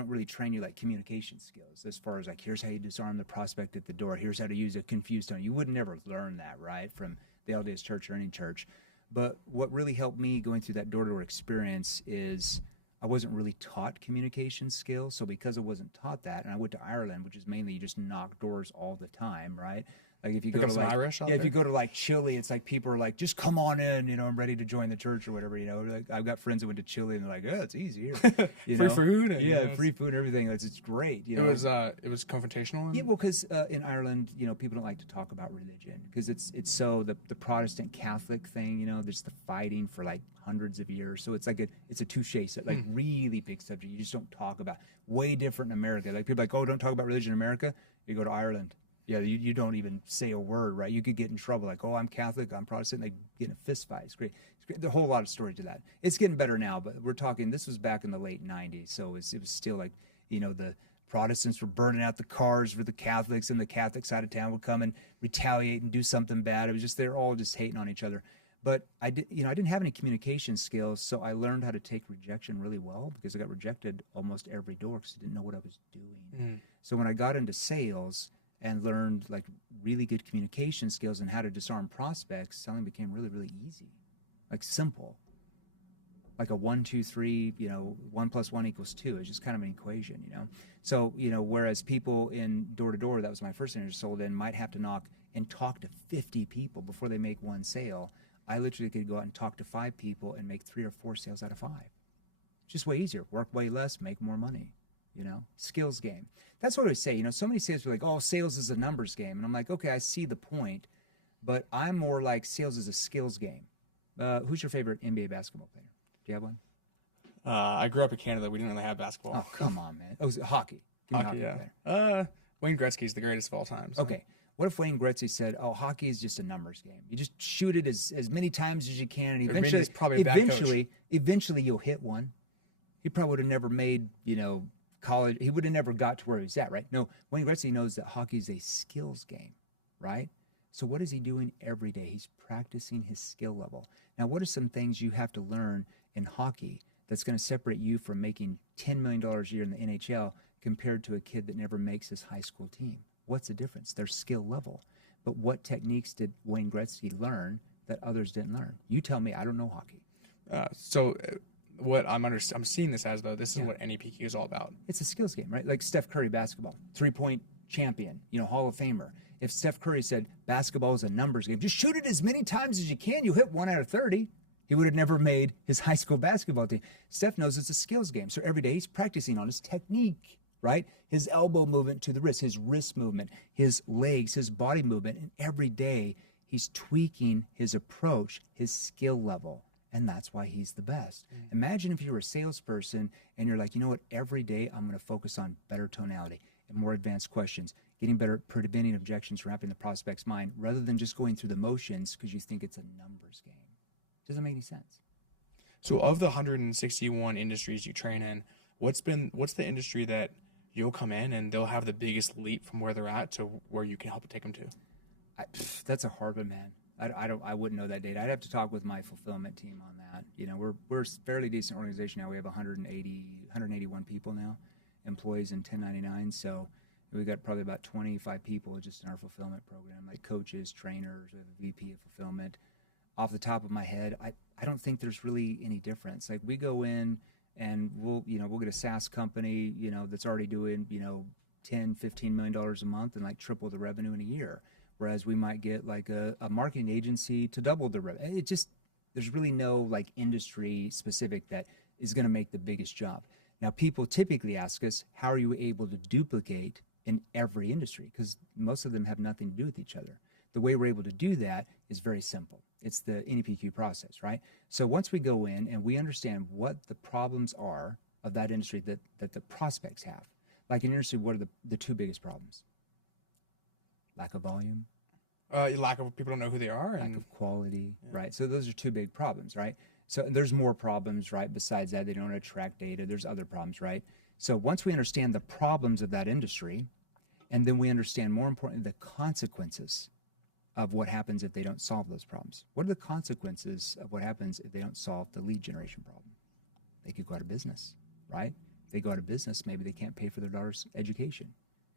really train you like communication skills as far as like, here's how you disarm the prospect at the door. Here's how to use a confused tone. You would never learn that, right, from the LDS church or any church. But what really helped me going through that door-to-door experience is I wasn't really taught communication skills. So because I wasn't taught that, and I went to Ireland, which is mainly you just knock doors all the time, right? Like if you go to like, Irish if you go to like Chile, it's like people are like, just come on in, you know, I'm ready to join the church or whatever, you know. Like I've got friends that went to Chile and they're like, oh, it's easy here, you free know? food, and, yeah, free food and everything. It's great. You know, it was confrontational. yeah, well, because in Ireland, you know, people don't like to talk about religion because it's so the Protestant Catholic thing, you know, there's the fighting for like hundreds of years, so it's like it's a touche, like really big subject. You just don't talk about. Way different in America. Like people are like, oh, don't talk about religion in America. You go to Ireland. Yeah, you don't even say a word, right? You could get in trouble, like, oh, I'm Catholic, I'm Protestant, they get in a fist fight. It's great. There's a whole lot of story to that. It's getting better now, but we're talking, this was back in the late 90s, so it was still like, you know, the Protestants were burning out the cars for the Catholics, and the Catholic side of town would come and retaliate and do something bad. It was just, they're all just hating on each other. But I didn't have any communication skills, so I learned how to take rejection really well because I got rejected almost every door because I didn't know what I was doing. So when I got into sales and learned like really good communication skills and how to disarm prospects, selling became really, really easy, like simple, like a 1, 2, 3, you know, 1 + 1 = 2. It's just kind of an equation, you know? So, you know, whereas people in door to door, that was my first industry sold in, might have to knock and talk to 50 people before they make one sale. I literally could go out and talk to 5 people and make 3 or 4 sales out of 5. Just way easier, work way less, make more money. You know, skills game. That's what I would say. You know, so many sales are like, oh, sales is a numbers game. And I'm like, okay, I see the point, but I'm more like sales is a skills game. Who's your favorite NBA basketball player? Do you have one? I grew up in Canada. We didn't really have basketball. Oh, come on, man. Oh, is it hockey? Give me Hockey, yeah. player. Wayne Gretzky's the greatest of all time. So. Okay. What if Wayne Gretzky said, oh, hockey is just a numbers game. You just shoot it as many times as you can, and eventually you'll hit one. He probably would have never made, you know, college. He would have never got to where he's at, right? No, Wayne Gretzky knows that hockey is a skills game, right? So what is he doing every day? He's practicing his skill level. Now, what are some things you have to learn in hockey that's going to separate you from making $10 million a year in the NHL compared to a kid that never makes his high school team? What's the difference? Their skill level. But what techniques did Wayne Gretzky learn that others didn't learn? You tell me. I don't know hockey. What I'm seeing this as, though, this is what NEPQ is all about. It's a skills game, right? Like Steph Curry basketball, 3-point champion, Hall of Famer. If Steph Curry said basketball is a numbers game, just shoot it as many times as you can, you'll hit 1 out of 30. He would have never made his high school basketball team. Steph knows it's a skills game. So every day he's practicing on his technique, right? His elbow movement to the wrist, his wrist movement, his legs, his body movement. And every day he's tweaking his approach, his skill level. And that's why he's the best. Imagine if you were a salesperson and you're like, you know what, every day I'm going to focus on better tonality and more advanced questions, getting better at preventing objections, wrapping the prospect's mind, rather than just going through the motions because you think it's a numbers game. Doesn't make any sense. So of the 161 industries you train in, what's the industry that you'll come in and they'll have the biggest leap from where they're at to where you can help take them to? That's a hard one, man. I wouldn't know that data. I'd have to talk with my fulfillment team on that. We're a fairly decent organization now. We have 181 people now, employees in 1099. So we've got probably about 25 people just in our fulfillment program, like coaches, trainers, we have a VP of fulfillment. Off the top of my head, I don't think there's really any difference. Like we go in and we'll get a SaaS company, that's already doing, $10-15 million a month and like triple the revenue in a year. Whereas we might get like a marketing agency to double the revenue. There's really no like industry specific that is going to make the biggest job. Now, people typically ask us, how are you able to duplicate in every industry? Because most of them have nothing to do with each other. The way we're able to do that is very simple. It's the NEPQ process, right? So once we go in and we understand what the problems are of that industry that the prospects have, like in industry, what are the two biggest problems? Lack of volume. Lack of people don't know who they are. Lack of quality, right? So those are two big problems, right? So there's more problems, right? Besides that, they don't attract data. There's other problems, right? So once we understand the problems of that industry, and then we understand, more importantly, the consequences of what happens if they don't solve those problems. What are the consequences of what happens if they don't solve the lead generation problem? They could go out of business, right? If they go out of business, maybe they can't pay for their daughter's education.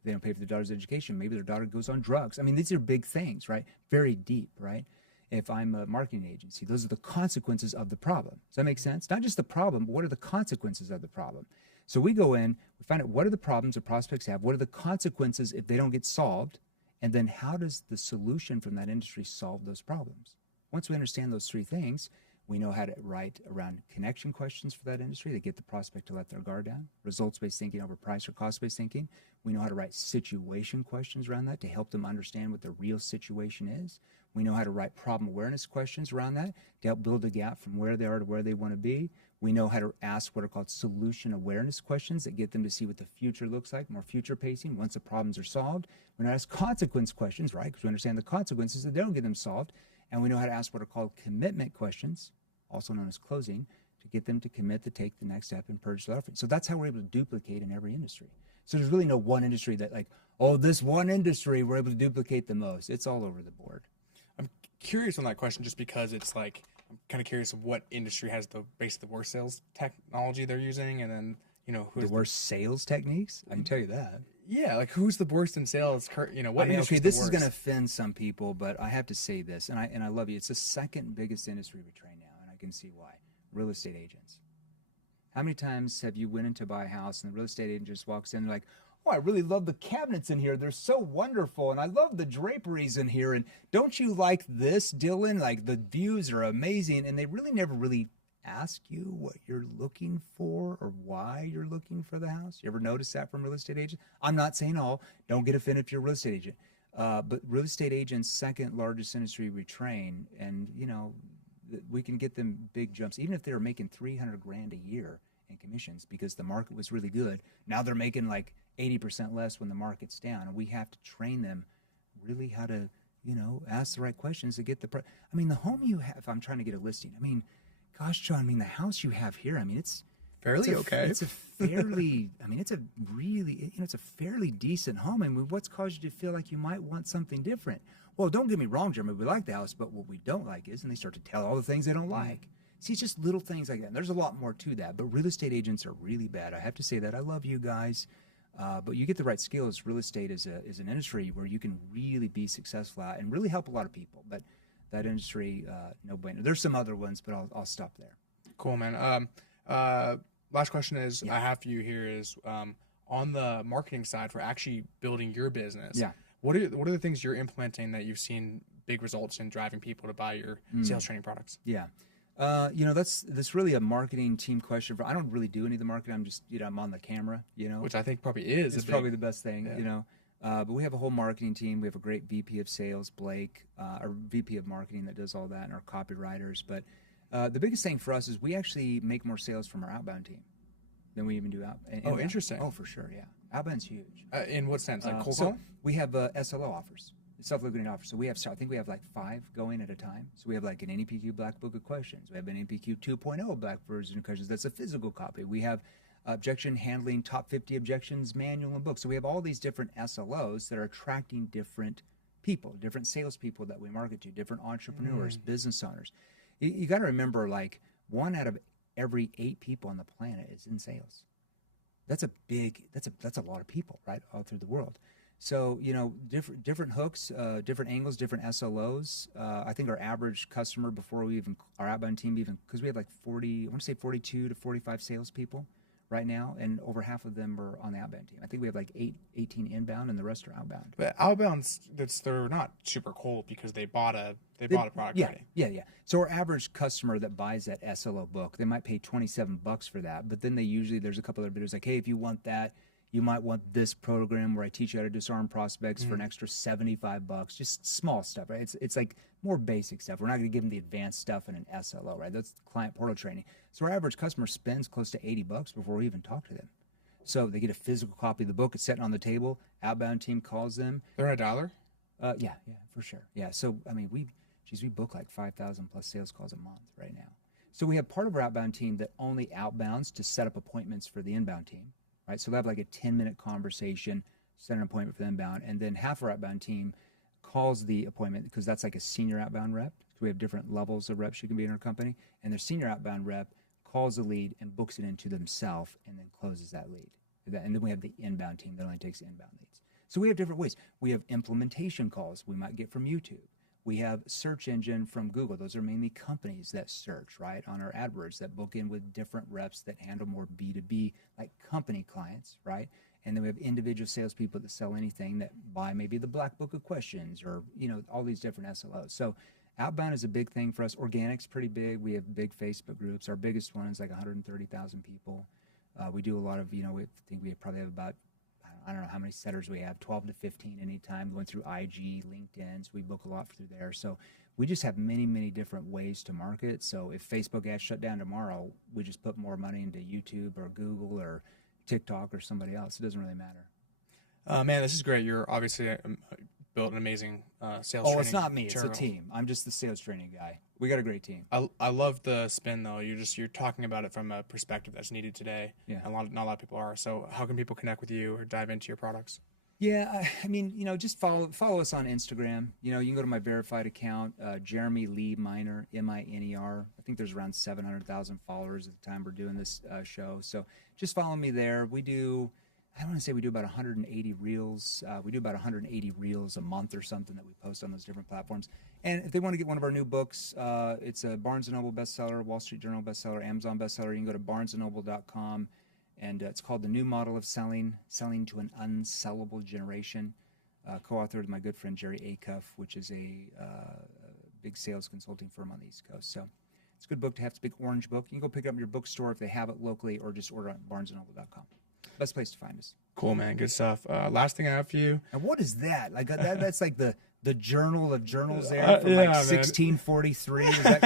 They don't pay for their daughter's education, maybe their daughter goes on drugs. I mean, these are big things, right? Very deep, right? If I'm a marketing agency, those are the consequences of the problem. Does that make sense? Not just the problem, but what are the consequences of the problem? So we go in, we find out what are the problems the prospects have, what are the consequences if they don't get solved, and then how does the solution from that industry solve those problems? Once we understand those three things, we know how to write around connection questions for that industry that get the prospect to let their guard down, results-based thinking over price or cost-based thinking. We know how to write situation questions around that to help them understand what the real situation is. We know how to write problem awareness questions around that to help build a gap from where they are to where they want to be. We know how to ask what are called solution awareness questions that get them to see what the future looks like, more future pacing once the problems are solved. We know how to ask consequence questions, right? Because we understand the consequences that they don't get them solved. And we know how to ask what are called commitment questions, also known as closing, to get them to commit to take the next step and purge their offering. So that's how we're able to duplicate in every industry. So there's really no one industry that like, oh, this one industry we're able to duplicate the most. It's all over the board. I'm curious on that question just because it's like, I'm kind of curious of what industry has basically the worst sales technology they're using, and then, who's the worst sales techniques? I can tell you that. Yeah, like who's the worst in sales? What industry? Okay, this is going to offend some people, but I have to say this, and I love you. It's the second biggest industry we train now, and I can see why. Real estate agents. How many times have you went in to buy a house and the real estate agent just walks in and like, oh, I really love the cabinets in here. They're so wonderful, and I love the draperies in here, and don't you like this, Dylan? Like the views are amazing, and they really never really ask you what you're looking for or why you're looking for the house. You ever notice that from real estate agents? I'm not saying all. Don't get offended if you're a real estate agent. But real estate agents, second largest industry we train, and we can get them big jumps, even if they're making $300,000 a year in commissions because the market was really good. Now they're making like 80% less when the market's down, and we have to train them really how to, ask the right questions to get the price. I mean, the home you have, if I'm trying to get a listing, gosh, John, the house you have here, it's fairly okay. It's a fairly, it's a really, it's a fairly decent home. What's caused you to feel like you might want something different? Well, don't get me wrong, Jeremy, we like the house, but what we don't like is, and they start to tell all the things they don't like. See, it's just little things like that. And there's a lot more to that, but real estate agents are really bad. I have to say that. I love you guys, but you get the right skills. Real estate is an industry where you can really be successful at and really help a lot of people. But that industry, no bueno. There's some other ones, but I'll stop there. Cool, man. Last question is I have for you here is on the marketing side for actually building your business. Yeah. What are the things you're implementing that you've seen big results in driving people to buy your sales training products? Yeah. That's really a marketing team question. I don't really do any of the marketing. I'm just, I'm on the camera, Which I think probably is. It's probably the best thing, but we have a whole marketing team. We have a great VP of sales, Blake, our VP of marketing that does all that, and our copywriters. But the biggest thing for us is we actually make more sales from our outbound team than we even do inbound. Interesting. Oh, for sure, yeah. Outbound's huge. In what sense? Like cold so call? We have SLO offers, self-liquidating offers. So I think we have like 5 going at a time. So we have like an NEPQ Black Book of Questions. We have an NEPQ 2.0 Black version of questions. That's a physical copy. We have objection handling top 50 objections manual and book. So we have all these different SLOs that are attracting different people, different salespeople that we market to, different entrepreneurs, business owners. You got to remember, like 1 out of every 8 people on the planet is in sales. That's a lot of people, right, all through the world. So, different hooks, different angles, different SLOs. I think our average customer before our outbound team because we have like 42 to 45 salespeople right now, and over half of them are on the outbound team. I think we have like 18 inbound, and the rest are outbound. But outbounds, they're not super cold because they bought a product already. Yeah. So our average customer that buys that SLO book, they might pay $27 for that, but then there's a couple other bidders like, hey, if you want that, you might want this program where I teach you how to disarm prospects for an extra $75. Just small stuff, right? It's like more basic stuff. We're not going to give them the advanced stuff in an SLO, right? That's client portal training. So our average customer spends close to $80 before we even talk to them. So they get a physical copy of the book. It's sitting on the table. Outbound team calls them. They're a $1? Yeah, for sure. Yeah. So I mean, we book like 5,000 plus sales calls a month right now. So we have part of our outbound team that only outbounds to set up appointments for the inbound team. Right, so they'll have like a 10-minute conversation, set an appointment for the inbound, and then half our outbound team calls the appointment because that's like a senior outbound rep. So we have different levels of reps you can be in our company, and their senior outbound rep calls the lead and books it into themselves and then closes that lead. And then we have the inbound team that only takes inbound leads. So we have different ways. We have implementation calls we might get from YouTube. We have search engine from Google. Those are mainly companies that search, right, on our AdWords that book in with different reps that handle more B2B, like company clients, right? And then we have individual salespeople that sell anything that buy maybe the Black Book of Questions or, all these different SLOs. So outbound is a big thing for us. Organic's pretty big. We have big Facebook groups. Our biggest one is like 130,000 people. We do a lot of, we think we probably have about, I don't know how many setters we have, 12 to 15 anytime, going through IG, LinkedIn. So we book a lot through there. So we just have many, many different ways to market. So if Facebook ads shut down tomorrow, we just put more money into YouTube or Google or TikTok or somebody else. It doesn't really matter. Man, this is great. You're obviously built an amazing sales training. Oh, it's not me. Material. It's a team. I'm just the sales training guy. We got a great team. I love the spin though. You're talking about it from a perspective that's needed today. Yeah. Not a lot of people are. So how can people connect with you or dive into your products? Yeah, I mean, just follow us on Instagram. You can go to my verified account, Jeremy Lee Miner, Miner. I think there's around 700,000 followers at the time we're doing this show. So just follow me there. I want to say we do about 180 reels. We do about 180 reels a month or something that we post on those different platforms. And if they want to get one of our new books, it's a Barnes & Noble bestseller, Wall Street Journal bestseller, Amazon bestseller. You can go to barnesandnoble.com, and it's called The New Model of Selling to an Unsellable Generation, co-authored with my good friend Jerry Acuff, which is a big sales consulting firm on the East Coast. So it's a good book to have. It's a big orange book. You can go pick it up in your bookstore if they have it locally, or just order it on barnesandnoble.com. Best place to find us. Cool, man. Good stuff. Last thing I have for you. And what is that? Like that's like the journal of journals there from 1643. Is that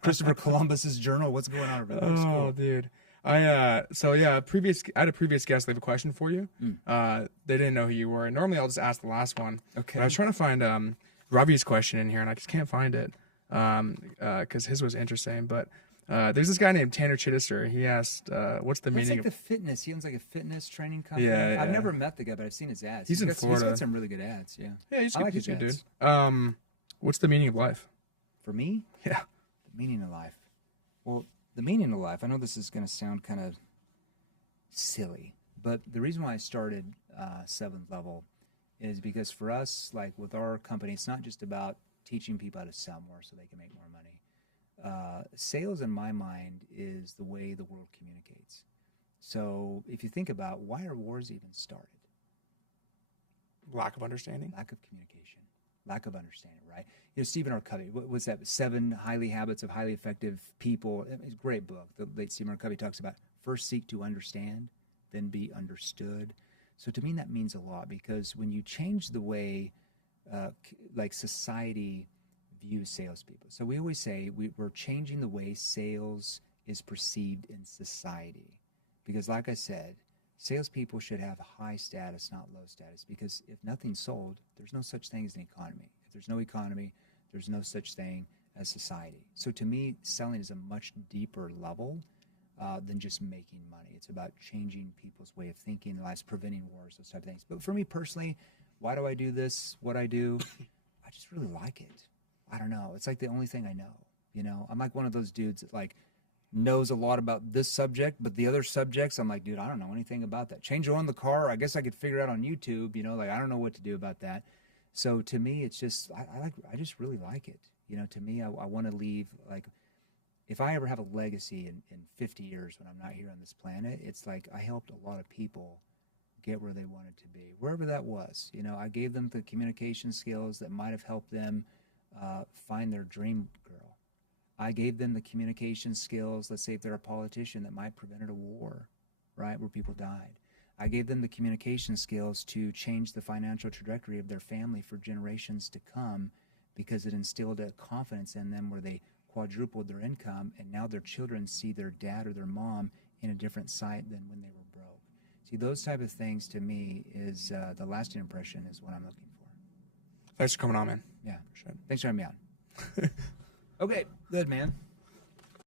Christopher Columbus's journal? What's going on over there? Oh, dude. I had a previous guest leave a question for you. They didn't know who you were. Normally, I'll just ask the last one. Okay. But I was trying to find Ravi's question in here, and I just can't find it because his was interesting. But there's this guy named Tanner Chittister. He asked, "What's the meaning?" It's like the fitness. He owns like a fitness training company. Yeah. I've never met the guy, but I've seen his ads. He's in Florida. He's got some really good ads. Yeah. Yeah, he's I like good, his dude. ads. What's the meaning of life? For me? Yeah. The meaning of life. Well, the meaning of life, I know this is going to sound kind of silly, but the reason why I started Seventh Level is because for us, like with our company, it's not just about teaching people how to sell more so they can make more money. Sales, in my mind, is the way the world communicates. So if you think about why are wars even started? Lack of understanding. Lack of communication, lack of understanding, right? You know, Stephen R. Covey, what was that? 7 Highly Habits of Highly Effective People. It's a great book. The late Stephen R. Covey talks about first seek to understand, then be understood. So to me, that means a lot because when you change the way, like society views salespeople. So we always say we're changing the way sales is perceived in society. Because like I said, salespeople should have high status, not low status. Because if nothing's sold, there's no such thing as an economy. If there's no economy, there's no such thing as society. So to me, selling is a much deeper level than just making money. It's about changing people's way of thinking, lives, preventing wars, those type of things. But for me personally, why do I do this? What I do, I just really like it. I don't know. It's like the only thing I know. You know, I'm like one of those dudes that like knows a lot about this subject, but the other subjects, I'm like, dude, I don't know anything about that. Change oil in the car, I guess I could figure out on YouTube. You know, like I don't know what to do about that. So to me, it's just I just really like it. You know, to me, I want to leave like. If I ever have a legacy in 50 years when I'm not here on this planet, it's like I helped a lot of people get where they wanted to be, wherever that was. You know, I gave them the communication skills that might have helped them find their dream girl. I gave them the communication skills, let's say if they're a politician, that might prevented a war, right, where people died. I gave them the communication skills to change the financial trajectory of their family for generations to come because it instilled a confidence in them where they quadrupled their income, and now their children see their dad or their mom in a different sight than when they were broke. See, those type of things to me is the lasting impression is what I'm looking for. Thanks for coming on, man. Yeah, sure. Thanks for having me on. Okay, good, man.